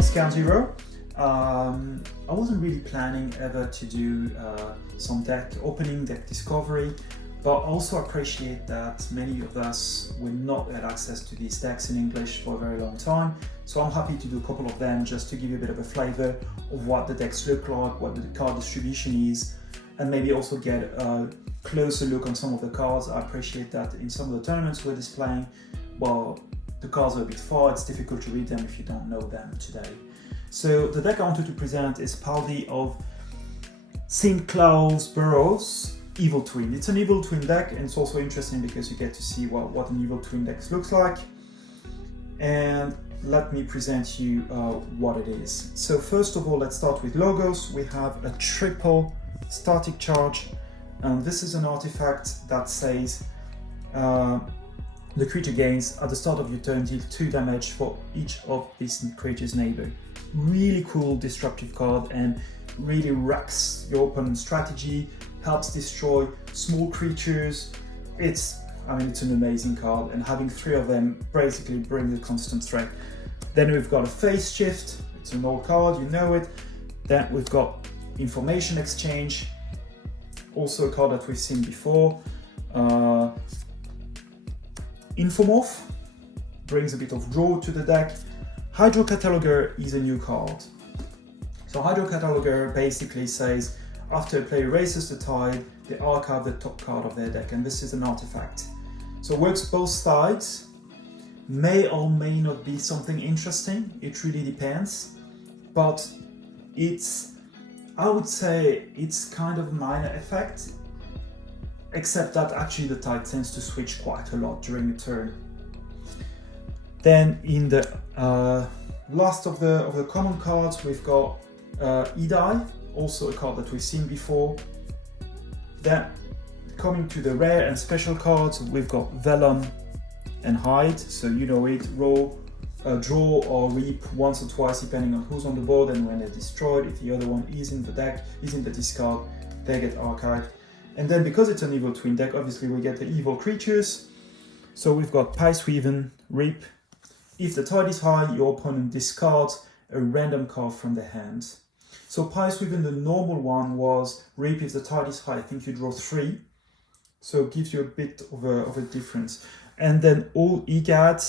Scan Zero. I wasn't really planning ever to do some deck opening, deck discovery, but also appreciate that many of us will not have access to these decks in English for a very long time. So I'm happy to do a couple of them just to give you a bit of a flavor of what the decks look like, what the card distribution is, and maybe also get a closer look on some of the cards. I appreciate that in some of the tournaments we're displaying, well, the cards are a bit far, it's difficult to read them if you don't know them today. So the deck I wanted to present is Paldi of St. Cloud's Burrows Evil Twin. It's an Evil Twin deck, and it's also interesting because you get to see what an Evil Twin deck looks like. And let me present you what it is. So first of all, let's start with logos. We have a triple static charge, and this is an artifact that says the creature gains at the start of your turn deal 2 damage for each of this creature's neighbor. Really cool disruptive card and really wrecks your opponent's strategy, helps destroy small creatures. It's an amazing card, and having 3 of them basically brings a constant threat. Then we've got a Phase Shift, it's an old card, you know it. Then we've got Information Exchange, also a card that we've seen before. Infomorph brings a bit of draw to the deck. Hydro Cataloger is a new card. So Hydro Cataloger basically says after a player raises the tide, they archive the top card of their deck, and this is an artifact. So it works both sides, may or may not be something interesting, it really depends, but I would say it's kind of a minor effect, except that actually the tide tends to switch quite a lot during a turn. Then in the last of the common cards, we've got Edai, also a card that we've seen before. Then coming to the rare and special cards, we've got Vellum and Hide, so you know it, draw or reap once or twice depending on who's on the board and when they're destroyed. If the other one is in the deck, is in the discard, they get archived. And then because it's an Evil Twin deck, obviously we get the evil creatures. So we've got Piceweaven, Reap. If the tide is high, your opponent discards a random card from their hand. So Piceweaven, the normal one was Reap. If the tide is high, I think you draw 3. So it gives you a bit of a difference. And then all Egad,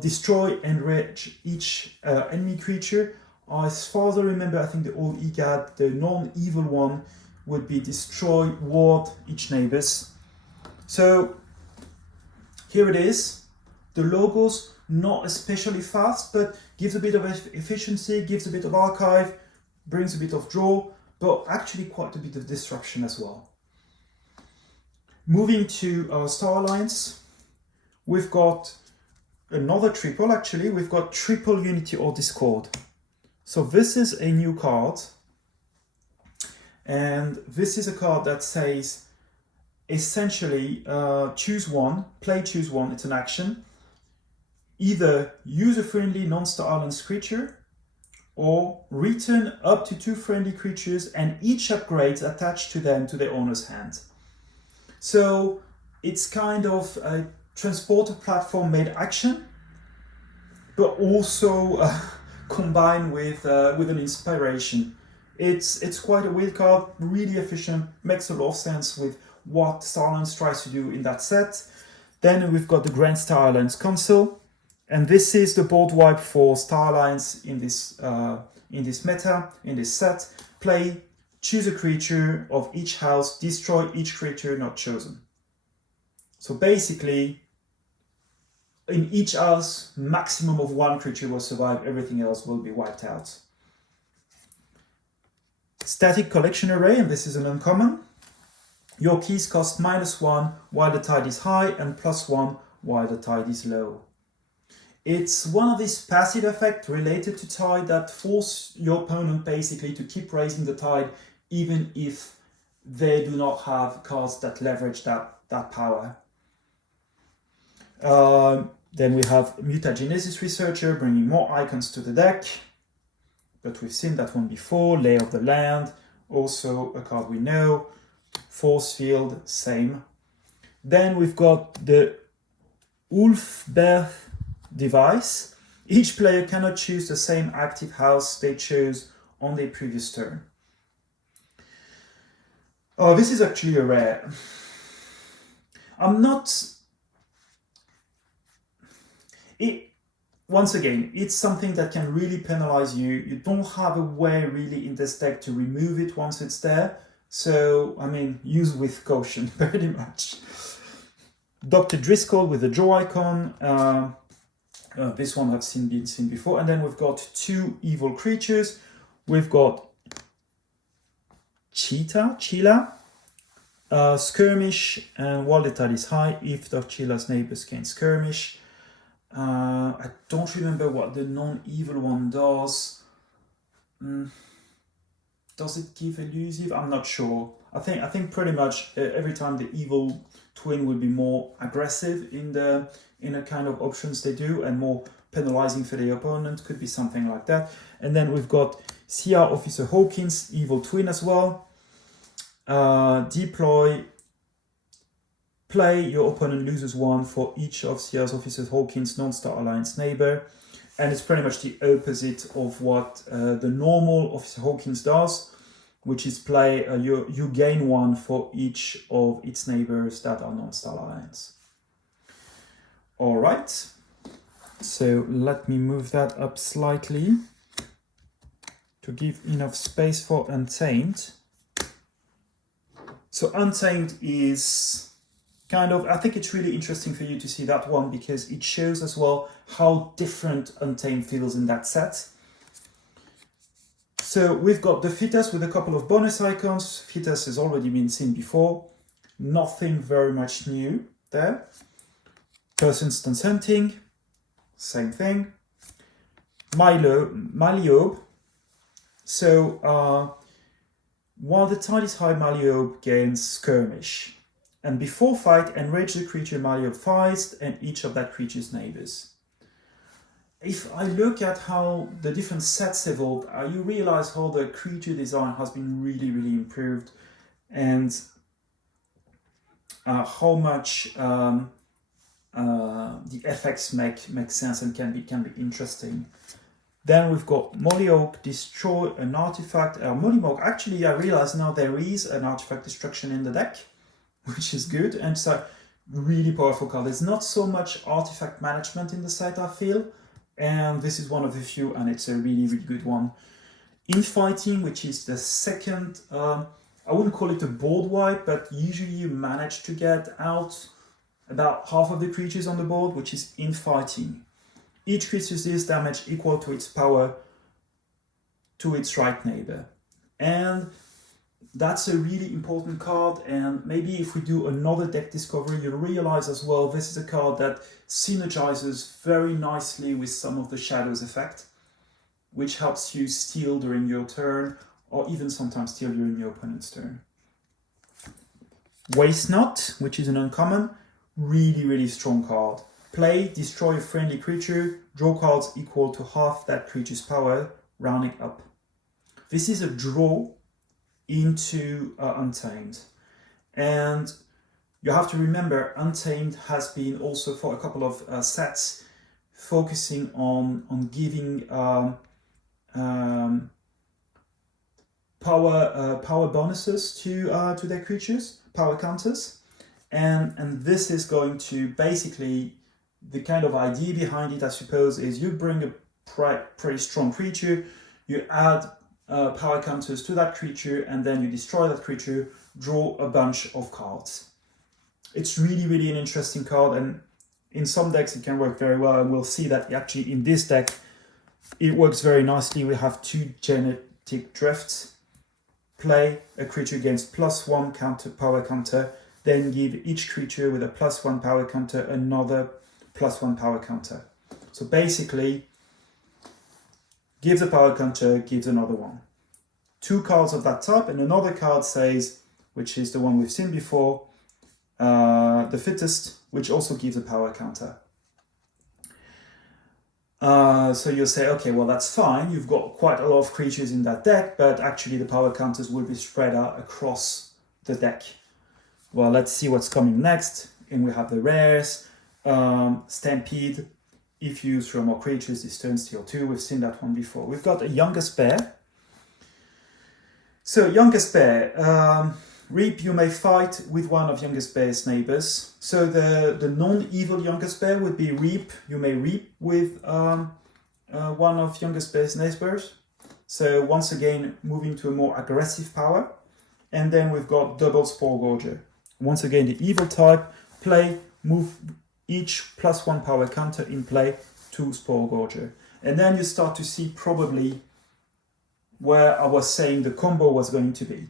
destroy, enrich each enemy creature. As far as I remember, I think the all Egad, the non-evil one, would be destroy, ward each neighbors. So here it is. The logos, not especially fast, but gives a bit of efficiency, gives a bit of archive, brings a bit of draw, but actually quite a bit of disruption as well. Moving to Star Alliance, we've got another triple actually. We've got Triple Unity or Discord. So this is a new card. And this is a card that says, essentially, choose one, choose one, it's an action. Either use a friendly non-Star Alliance creature, or return up to 2 friendly creatures and each upgrades attached to them to their owner's hand. So it's kind of a transporter platform made action, but also combined with an inspiration. It's quite a weird card, really efficient, makes a lot of sense with what Star Alliance tries to do in that set. Then we've got the Grand Star Alliance Council, and this is the board wipe for Star Alliance in this meta, in this set. Play, choose a creature of each house, destroy each creature not chosen. So basically, in each house, maximum of 1 creature will survive, everything else will be wiped out. Static Collection Array, and this is an uncommon. Your keys cost -1 while the tide is high and +1 while the tide is low. It's one of these passive effects related to tide that force your opponent basically to keep raising the tide even if they do not have cards that leverage that power. Then we have Mutagenesis Researcher bringing more icons to the deck, but we've seen that one before. Layer of the Land, also a card we know. Force Field, same. Then we've got the Ulfberth device. Each player cannot choose the same active house they chose on their previous turn. Oh, this is actually a rare. Once again, it's something that can really penalize you. You don't have a way really in this deck to remove it once it's there. So, I mean, use with caution, pretty much. Dr. Driscoll with the draw icon. This one I've been seen before. And then we've got two evil creatures. We've got Cheetah, Skirmish, and while the tide is high, if the Cheetah's neighbors can skirmish. I don't remember what the non-evil one does. Does it give elusive? I'm not sure. I think pretty much every time the evil twin will be more aggressive in the kind of options they do and more penalizing for the opponent. Could be something like that. And then we've got CR Officer Hawkins, evil twin as well. Deploy. Play, your opponent loses one for each of CR's Officer Hawkins non-star alliance neighbor. And it's pretty much the opposite of what the normal Officer Hawkins does, which is play, you gain one for each of its neighbors that are non-star alliance. All right, so let me move that up slightly to give enough space for Untamed. So Untamed is kind of, I think it's really interesting for you to see that one because it shows as well how different Untamed feels in that set. So we've got the Fitas with a couple of bonus icons. Fitas has already been seen before. Nothing very much new there. Persistence Hunting, same thing. Maliobe. So while the tide is high, Maliobe gains Skirmish. And before fight, enrage the creature Maliobe fights and each of that creature's neighbors. If I look at how the different sets evolved, you realize how the creature design has been really, really improved, and how much the effects make sense and can be interesting. Then we've got Mollyoak, destroy an artifact. Mollyoak, actually, I realize now there is an artifact destruction in the deck, which is good, and it's a really powerful card. There's not so much artifact management in the set, I feel, and this is one of the few, and it's a really, really good one. Infighting, which is the second, I wouldn't call it a board wipe, but usually you manage to get out about half of the creatures on the board, which is Infighting. Each creature deals damage equal to its power to its right neighbor. And that's a really important card, and maybe if we do another deck discovery, you'll realize as well this is a card that synergizes very nicely with some of the Shadows effect, which helps you steal during your turn, or even sometimes steal during your opponent's turn. Waste Not, which is an uncommon, really, really strong card. Play, destroy a friendly creature, draw cards equal to half that creature's power, rounding up. This is a draw into Untamed. And you have to remember, Untamed has been also for a couple of sets focusing on giving power bonuses to their creatures, power counters, and this is going to basically, the kind of idea behind it, I suppose, is you bring a pretty strong creature, you add power counters to that creature, and then you destroy that creature, draw a bunch of cards. It's really, really an interesting card, and in some decks it can work very well, and we'll see that actually in this deck it works very nicely. We have two Genetic Drifts. Play, a creature gains +1 counter power counter, then give each creature with a +1 power counter another +1 power counter. So basically, gives a power counter, gives another one. Two cards of that type, and another card says, which is the one we've seen before, the Fittest, which also gives a power counter. So you'll say, okay, well, that's fine. You've got quite a lot of creatures in that deck, but actually the power counters will be spread out across the deck. Well, let's see what's coming next. And we have the rares, Stampede, if you use 3 or more creatures, this turns tier 2. We've seen that one before. We've got a Youngest Bear. So Youngest Bear, Reap, you may fight with one of Youngest Bear's neighbors. So the non-evil Youngest Bear would be Reap. You may Reap with one of Youngest Bear's neighbors. So once again, moving to a more aggressive power. And then we've got double Spore Gorger. Once again, the evil type, play, move each +1 power counter in play to Spore Gorger. And then you start to see probably where I was saying the combo was going to be.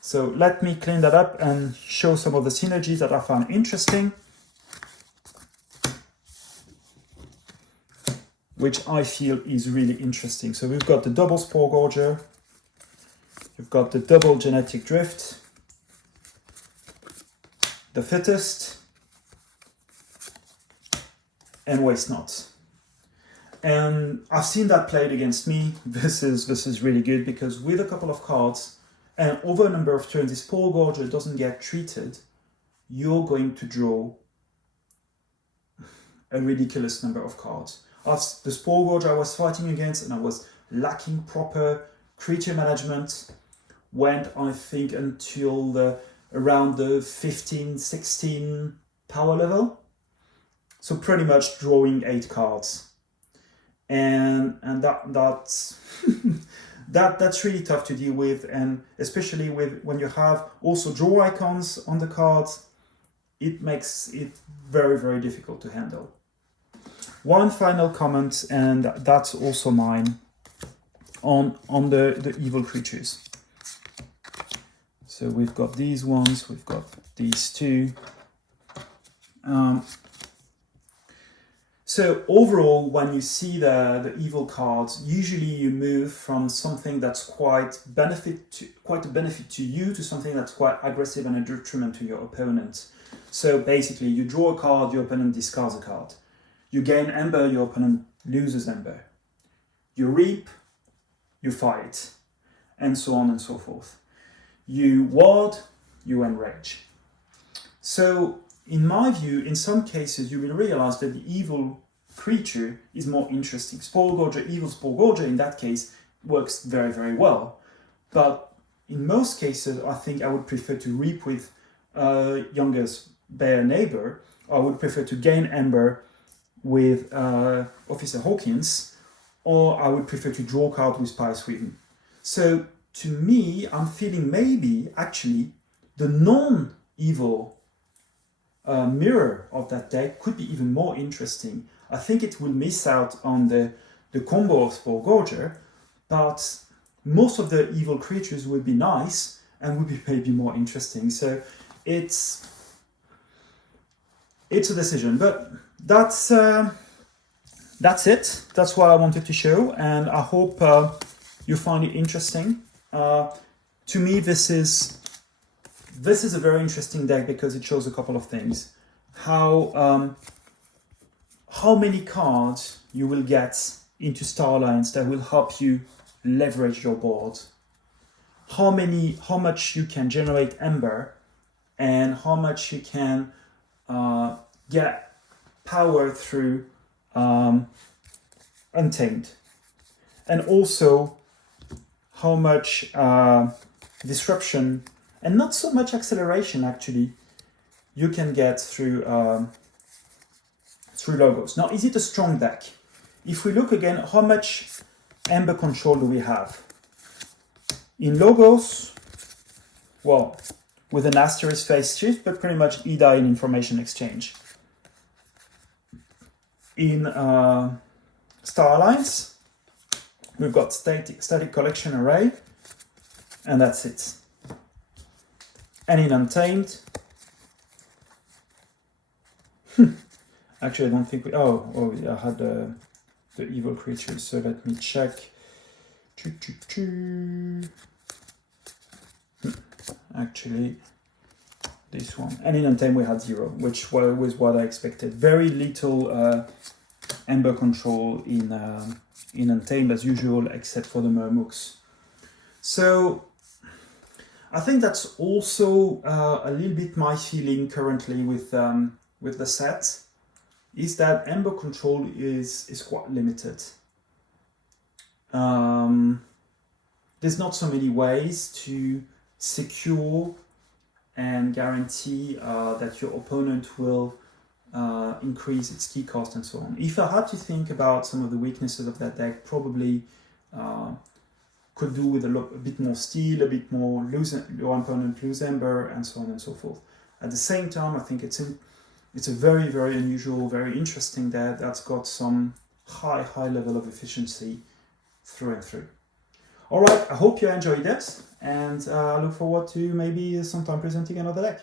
So let me clean that up and show some of the synergies that I found interesting, which I feel is really interesting. So we've got the double Spore Gorger, you've got the double Genetic Drift, the Fittest, and Waste Not. And I've seen that played against me. This is really good because with a couple of cards and over a number of turns, this Spore Gorger doesn't get treated, you're going to draw a ridiculous number of cards. The Spore Gorger I was fighting against, and I was lacking proper creature management, went, I think, until around the 15, 16 power level. So pretty much drawing 8 cards. And that's that's really tough to deal with, and especially when you have also draw icons on the cards, it makes it very, very difficult to handle. One final comment, and that's also mine, on the evil creatures. So we've got these ones, we've got these two. So overall, when you see the evil cards, usually you move from something that's quite a benefit to you to something that's quite aggressive and a detriment to your opponent. So basically, you draw a card, your opponent discards a card. You gain Ember, your opponent loses Ember. You Reap, you fight, and so on and so forth. You Ward, you Enrage. So in my view, in some cases, you will realize that the evil creature is more interesting. Spore Gorger, evil Spore Gorger, in that case, works very, very well. But in most cases, I think I would prefer to Reap with Youngest Bear neighbor. I would prefer to gain Ember with Officer Hawkins, or I would prefer to draw card with Pious Weaving. So to me, I'm feeling maybe actually the non-evil mirror of that deck could be even more interesting. I think it will miss out on the combo of Spore Gorger, but most of the evil creatures would be nice and would be maybe more interesting. So it's a decision, but that's it. That's what I wanted to show, and I hope you find it interesting. To me, this is a very interesting deck because it shows a couple of things. How many cards you will get into Star Alliance that will help you leverage your board. How much you can generate Ember, and how much you can get power through Untamed. And also how much disruption and not so much acceleration actually you can get through Logos. Now, is it a strong deck? If we look again, how much Ember control do we have? In Logos, well, with an asterisk phase shift, but pretty much EDI in information exchange. In Star Alliance, we've got static collection array, and that's it. And in Untamed, actually I don't think I had the evil creatures, so let me check. Actually, this one. And in Untamed we had 0, which was what I expected. Very little Ember control in Untamed as usual, except for the Murmooks. So I think that's also a little bit my feeling currently with the set. is that Ember control is quite limited. There's not so many ways to secure and guarantee that your opponent will increase its key cost and so on. If I had to think about some of the weaknesses of that deck, probably could do with a bit more steal, a bit more your opponent lose Ember, and so on and so forth. At the same time, I think it's a very, very unusual, very interesting deck that's got some high level of efficiency through and through. All right, I hope you enjoyed it, and I look forward to maybe sometime presenting another deck.